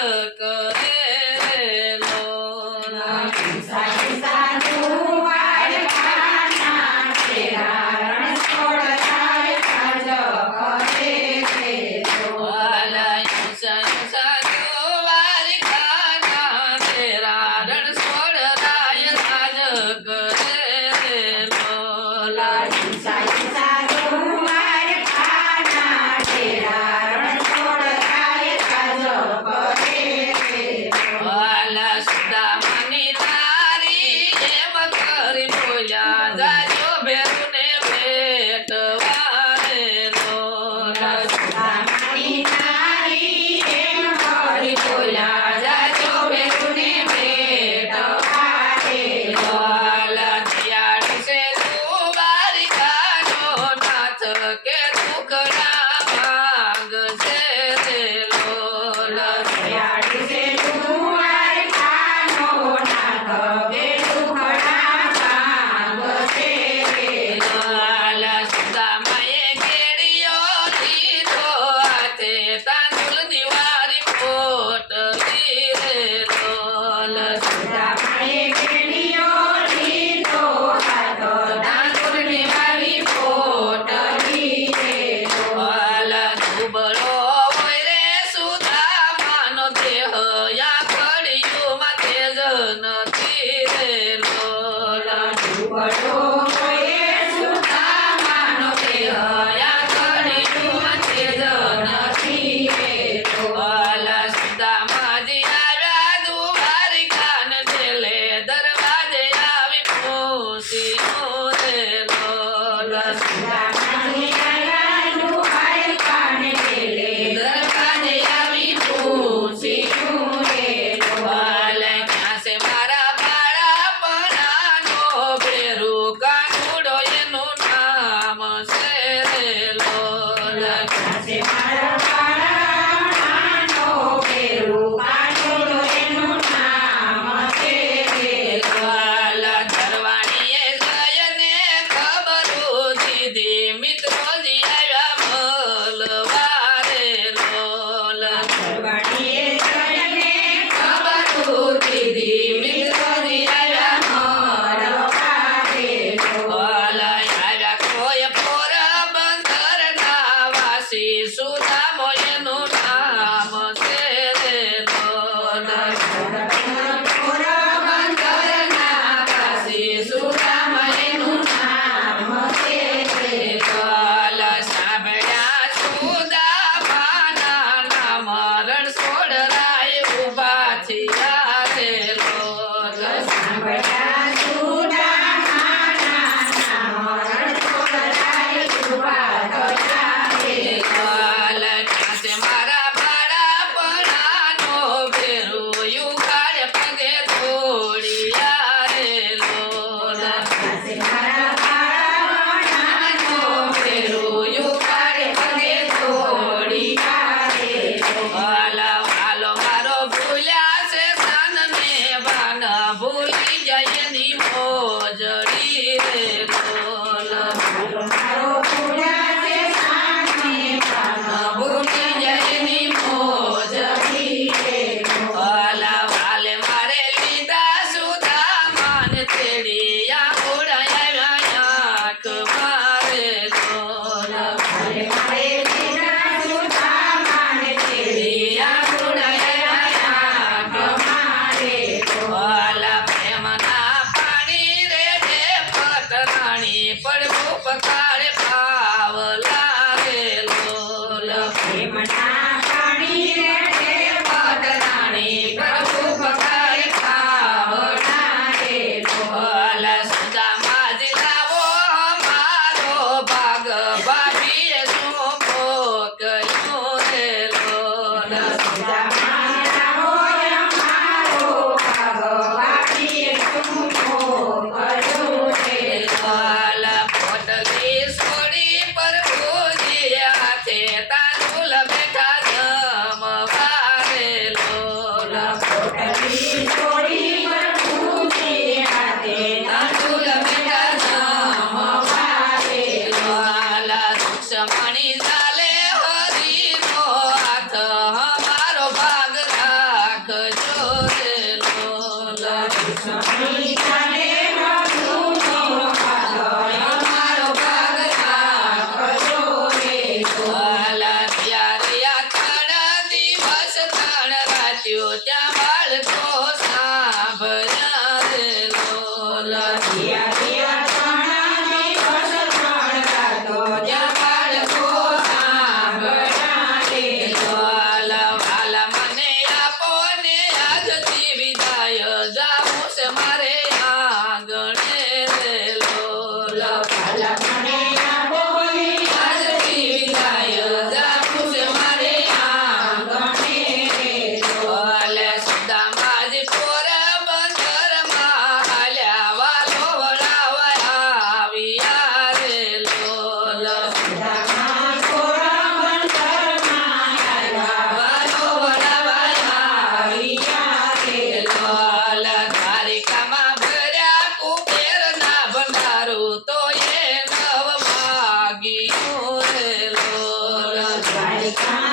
这个。Gracias. પકાળે પાવલા રે લોલ પ્રેમના પાણી રે પદરાણી પ્રભુ પકાળે પાવલા રે લોલ સુદામા દિલાવો મારો ભાગ ભાભીએ શું મોકલ્યો રે લોલ સુદામા ચમણી ચાલે હરી નો હાથ મારો ભાગ રાખજો રે લોલ ચમણી ચાલે ત્યાં બાળકો સાંભળ્યા રે લોલ Дякуємо. એ નવ માગ્યું રે લોલ